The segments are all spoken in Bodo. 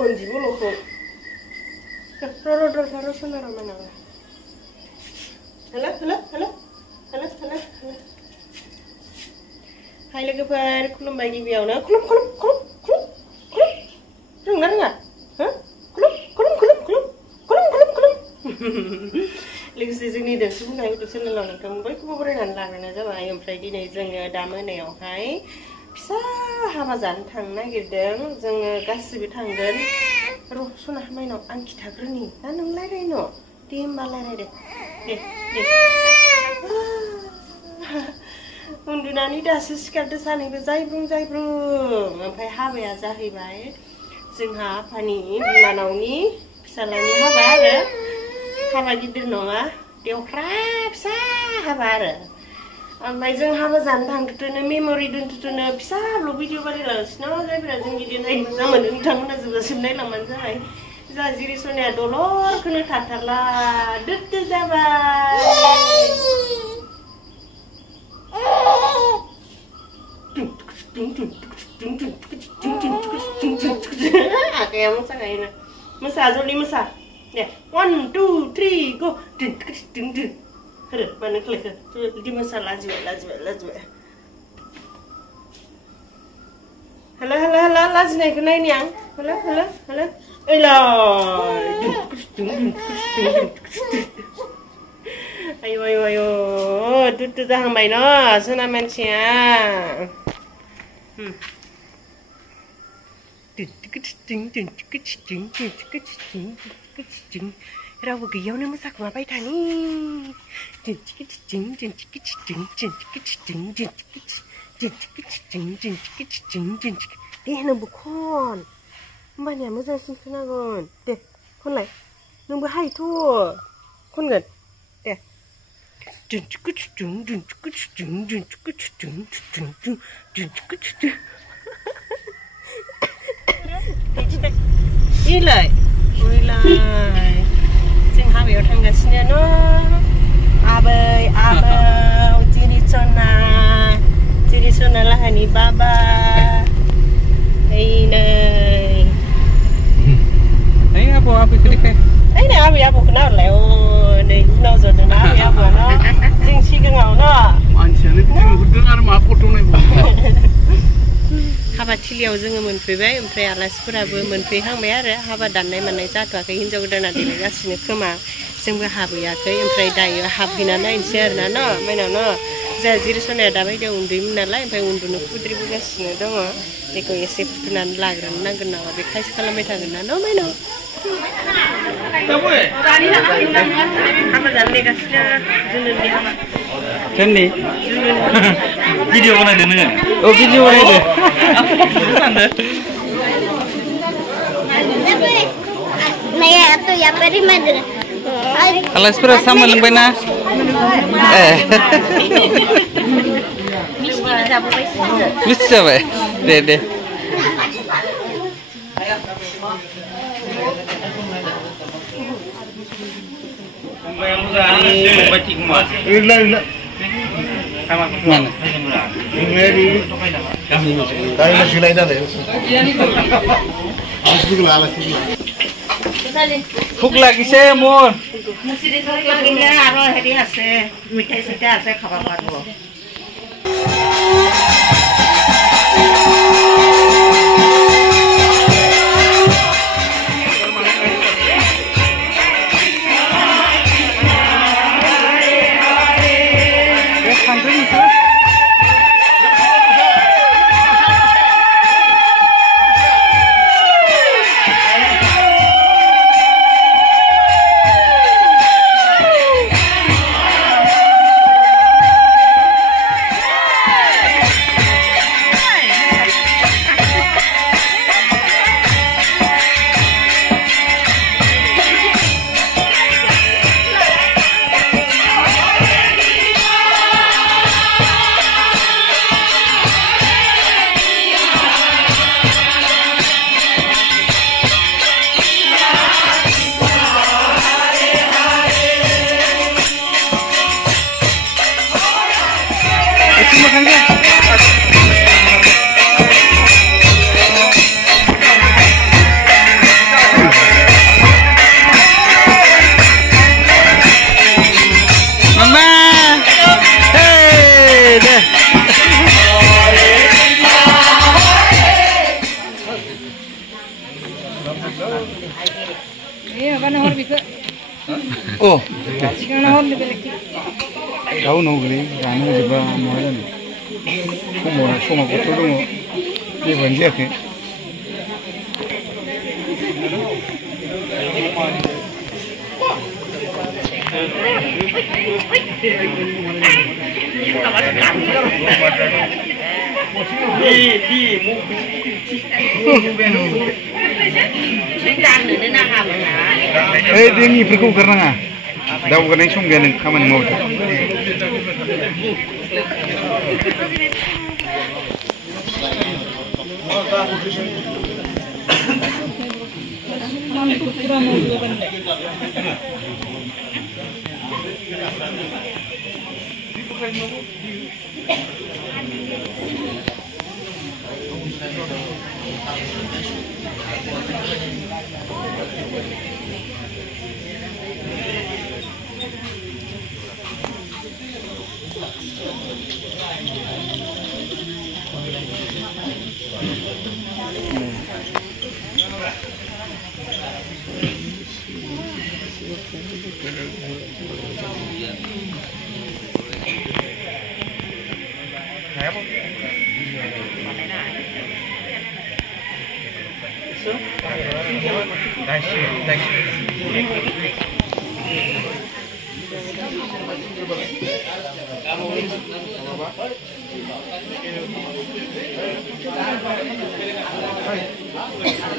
Onjimu loko. Roro sana ramana. Halo. Hai logoफोर खुलुमबाय गिबियावनो खुलुम रोंना रोङा हो खुलुम लोगोसे जोंनि देरसु बुंनाय इउटुब चेनेलाव नोंथां बयखौबो बरायनानै लाग्रोनाय जाबाय ओमफ्राय दिनै जोङो दा मोनायावहाय फिसा हाबा जानो थांनो नागिरदों जोङो गासिबो थांगोन र' सना माइनाव आं खिथाग्रोनि ना नों रायलायनो दे होमबा रायलायदे दे उन्दुनानै दासो सिखारदो सानैबो जायब्रुं ओमफ्राय हाबाया जाहैबाय जोंहा आफानि बिनानावनि फिसालानि हाबा आरो हाबा गिदिर नङा देवख्रा फिसा हाबा आरो ओमफ्राय जों हाबा जानो थांदोंनो मेम'रि दोनथ'नो फिसाल' भिडिअ बानायलांसिनो जायफोरा जों भिडिअ नायनो मोजां मोनो बिथांमोना जोबजासिम नायलांबानो जाबाय जा जिरि सनाया दलरखौनो थाथारला दोदो जाबाय आखाया मोसाखायोनो मोसा जलि मोसा दे 1 2 3 गो होरो मानो खालायखो बिदि मोसा लाजिबाय हेलो लाजिनायखौ नायनि आं हेलो आयौ दुदु जाहांबाय न सोना मानसिया रावबो गैयावनो मोसाखुमाबाय थानि दे नोंबो खन होमबानिया मोजांसिन खोनागोन दे खनलाय नोंबो हायथ' खनगोन दे इलाय जों हाबायाव थांगासिनो न' आबै जिरिसना लाहानि बाबा Ay, apa klik? Ay, na abi apo kenal lah. Oh, ni kenal sudah na abi apo na. Jeng si kenal na. Manusia ni jeng hujan ada mak potong ni. Habat ciliau जोङो मोनफैबाय ओमफ्राय आलासिफोराबो मोनफैहांबाय आरो हाबा दाननाय मानाय जाथ'वाखै हिनजाव गोदाना देलायगासिनो खोमा जोंबो हाबहैयाखै ओमफ्राय दायो हाबहैना नायनोसै आरोना न' माइनाव न' जा जिरिसनाया दाबायदियाव उन्दैमोन नालाय ओमफ्राय उन्दुनो खुद्रिबोगासिनो दङ बेखौ एसे फुथुनानै लाग्रोनो नांगोन नामा बे खायसे खालामबाय थागोन ना न' माइनाव हाबा जानो नेगासिनो जोनोमनि हाबा Kendi? Video mana dia ni? Oh video mana dia? Naya tu ya peri madra. Alas pura sama lembay na? Bisa ba? Dede. Mana? Mary. Kaya masih lain ada. Masih juga alas ini. Hook lagi saya mur. Masih lagi ni aro hari ase, mitai sete ase khabar baru. Oh, tahu nau gini, ranu juga mau ada nih. Semua kotor dong, dia banjir ke. Dia ni perlu kerana dah bukan yang sungguh yang kaman mau tu.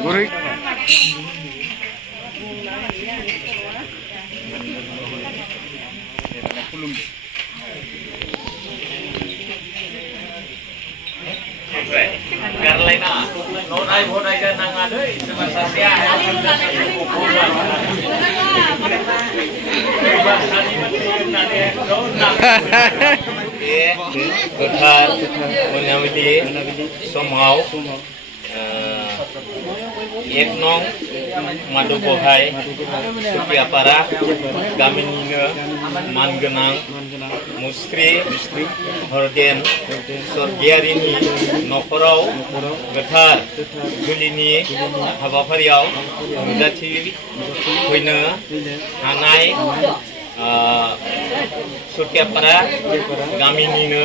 Goreng. Karena nonai bodai dan nangadei semasa sia. Kothar, Munawidi, Somau, Eknong, Madubohai, Sukiapara, Gaminina, Mangenang, Mustri, Horden, Sorgiarini, Nokorau, Kothar, Julini, Habafariau, Mudati, Huina, Hanai, Sukiapara, Gaminina,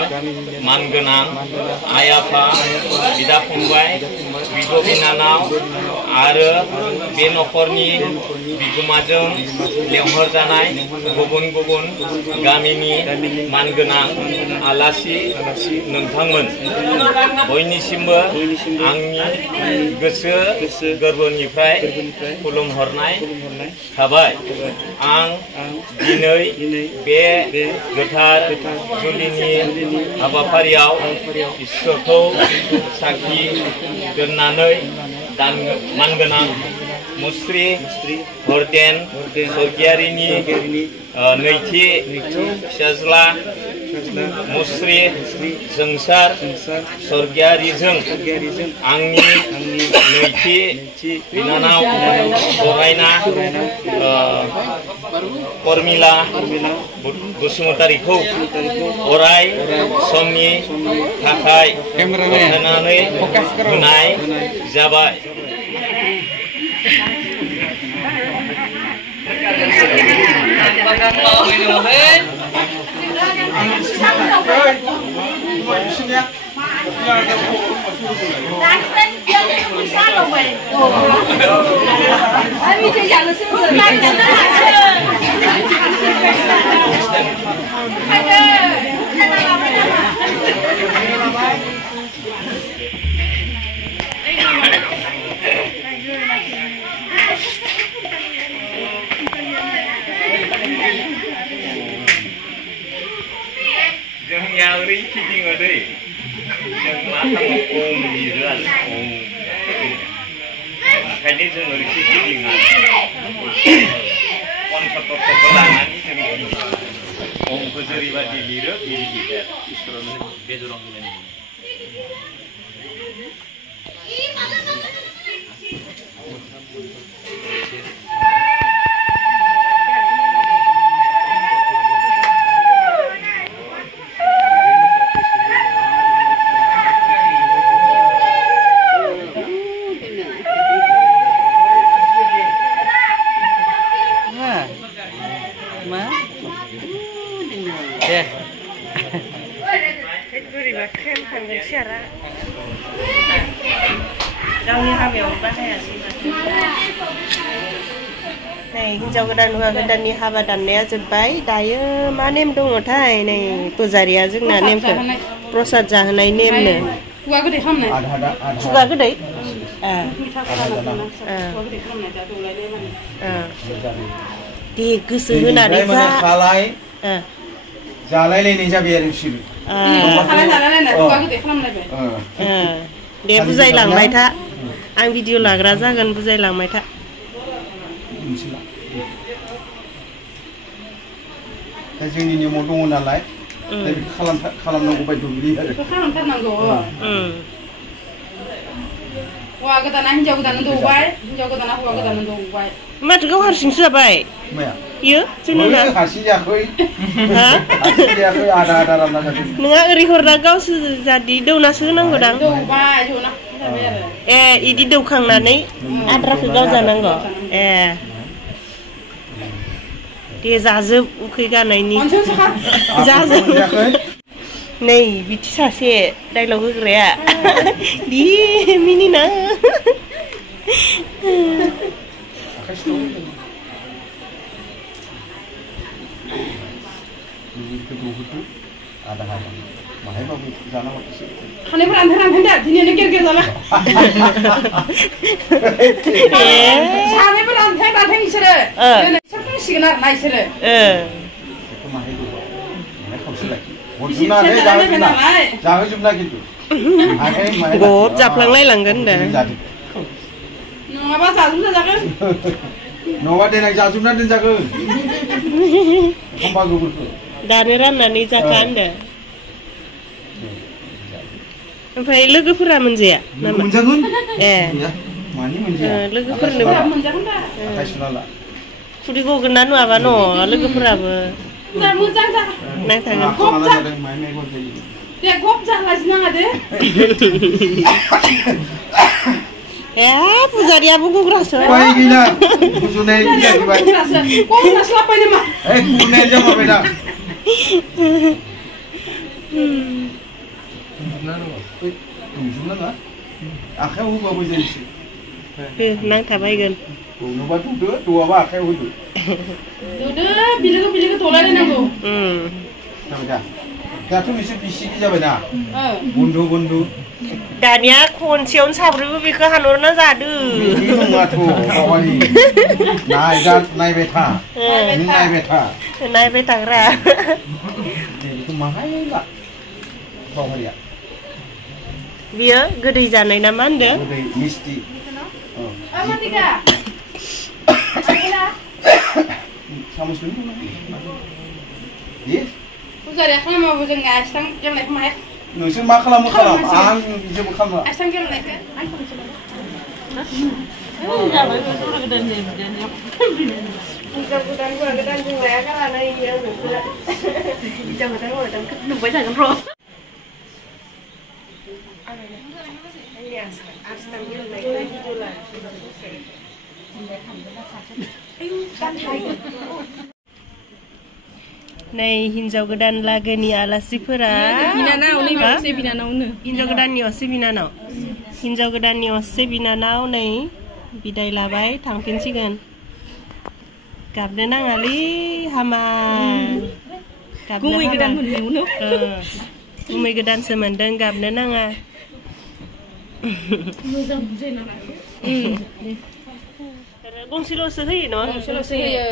Mangenang, Ayapa, Bida Pungbai, Bigo Binanau, Ara, Benokorni, Bigumajung, Leonhor Janai, Gubun, Gamini, Mangenang, Alasi, Nungtangmen, Boynisimba, Angni, Goso, Gorbonifrai, Kulum Hornai, Habai, Ang, Dinoi, Be, Gothar, Julini, Habafariau, Isoko, Saki, Gernanoi, Dan Mangenang, Mustri, Horden, Sorgiarini, Neiti, Shazla, Mustri, Zengsar, Sorgiarizeng, Angni, Neiti, Binanau, Boraina, Kormila, Busumutariko, Orai, Somni, Kakai, Hanane, Hunai, Zabai. Jangan nyari cicing ada, jangan makan dijual, kayaknya jangan nyari cicing ada. Konsep peperangan ini jangan kezeri badi lirik ini kita, istilahnya bedorong ini. नै हिनजाव गोदान हौवा गोदाननि हाबा दाननाया जोब्बाय दायो मा नेम दङथाय नै पुजारिया जोंना नेमखौ प्रसाद जाहोनाय नेमनो खुगा गोदै खालामनाय खुगा गोदै दे गोसो होनानै जालायलायनाय जाबाय आरो बिसोरो खुगा गोदै खालामलायबाय दे बुजायलांबाय था आं भिडिअ लाग्रा जागोन बुजायलांबाय था दा जोंनि नियमाव दङ नालाय खालामनांगौ बायद' गोलैयो आरो खालामथारनांगौ हौवा गोदाना हिनजाव गोदाननो दौबाय हिनजाव गोदाना हौवा गोदाननो दौबाय माथो गाव हारसिंसो जाबाय माया इयो जोंना हारसिं जायाखै हारसिं जायाखै आदा आदा रानना जादों नोंहा ओरै हरना गावसो जादि दौनासो होनांगौ दां दौबाय दौना जाबाय आरो ए इदि दौखांनानै आद्राखौ गाव जानांगौ ए दे जाजोब उखै गानायनि जाजोब नै बिदि सासे डाइलग होग्राया दि मिनिना खानायफोरा रानथाय दा दिनैनो गेरगेर जाला सानैबो रानथाय रानथाय इसोरो फुंसिगोन आरो ना इसोरो जाहोजोबना खिन्थु गब जाफ्लांलायलांगोन दा नङाबा जाजोबना जागोन नङाबा देनां जाजोबना दोनजागोन खम्बा गोबोरखौ दानो राननानै जाखा होनदो ओमफ्राय लोगोफोरा मोनजाया मोनजागोन ए मानि मोनजाया लोगोफोरनो मोनजागोन दा खुदै गगोन ना नुवाबा न' लोगोफोराबो मोजां जा नायथागोन दे गब जालासि नाङा दे ए पुजारियाबो गुग्रासो गैला गुजुनाय जाहैबाय गनासो लाबबाय नामा गुजुनाय जाबाय दा आखायाव होबाबो जायोसै नांथाबायगोन दौनोबा दौदो दौआबा आखायाव होदो दौदो बिलोगो दौलायलायनांगौ दाथ' नोंसोर बिसिगि जाबायना बन्धु दानिया खनसेयावनो साब्रैबो बेखौ हानहरना जादो बिदि नङाथ' गावानि नायबाय था नों नायबाय थाग्रा बेखौ माहाय ला गावारिया बियो गोदै जानाय ना मा होनदों गोदै मिस्टि पुजारिया खालामाबो जों आसिथां गेलनायखौ माहाय नोंसोर मा खालामो खालाम आं जेबो खालामा आसिथां गेलनायखौ हिनजाव गोदान हौवा गोदान जों लाया गालाना इनियाव नोंसोर हिनजाव गोदान हौवा गोदानखौ नुबाय थागोन र' नै हिनजाव गोदान लागोनि आलासिफोरा हिनजाव गोदाननि असे बिनानाव हिनजाव गोदाननि असे बिनानाव नै बिदाय लाबाय थांफिनसिगोन गाबनो नाङालै हामा गुमै गोदान मोनदों गुमै गोदानसो मोनदों गाबनो नाङा मोजां बुजायना गंसेल'सो होयो न' गंसेल'सो होयो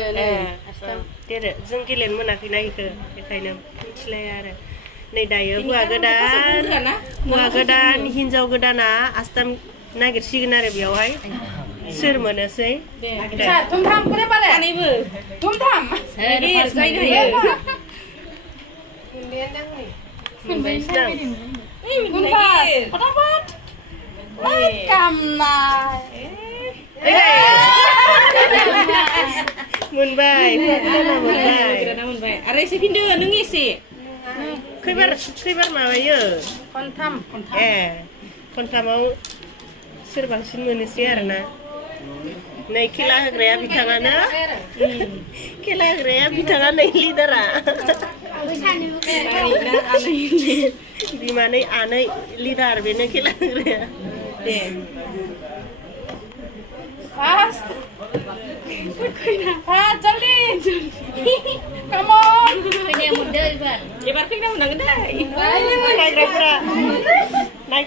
देरो जों गेलेनो मोनाखैना इखो बेखायनो मिथिलाया आरो नै दायो हौवा गोदान हिनजाव गोदाना आस्थाम नागिरसिगोन आरो बेयावहाय सोर मोनोसै मोनबाय आरो एसे फिनदो नों एसे खैबार माबायो खनथाम ए खनथामाव सोर बांसिन मोनोसै आरोना नै खेला होग्राया बिथाङानो नै लिडारा बिमानै आनै लिडार बेनो खेला होग्राया दे Ah, jolly. Come on. Ini muda ibar. Ibar kena menang deh. Naik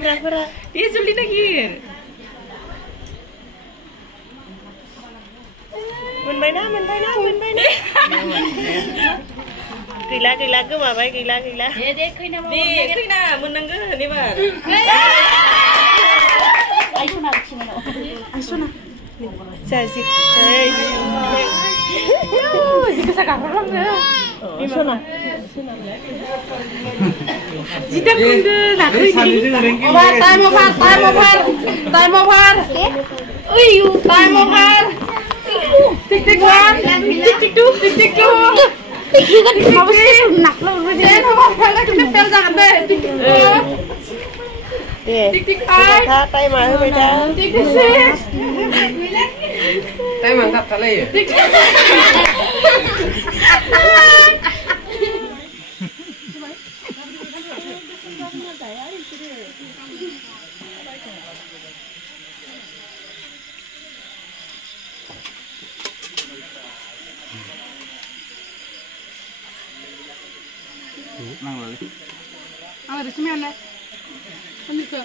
grafura. Dia jolly lagi. Moonbai na. Gila gomaबाय gila. Dia kena mau. Nih, kena menang deh Ibar. Ayo sana. Jadi Jika sekarang deh. Sana. Jika kunde nak ini. Time over. Time over. Tik tik one. Tik two. Kan mau nak lo. Jangan ngomong kalau kita fail jangan deh. Tik tik four. Tik tik five. tay mà hơi bay ra. Tik tik six. Tay mangkap kali ya. Tik tik. Nang lagi. Ada di sini mana? Ini ke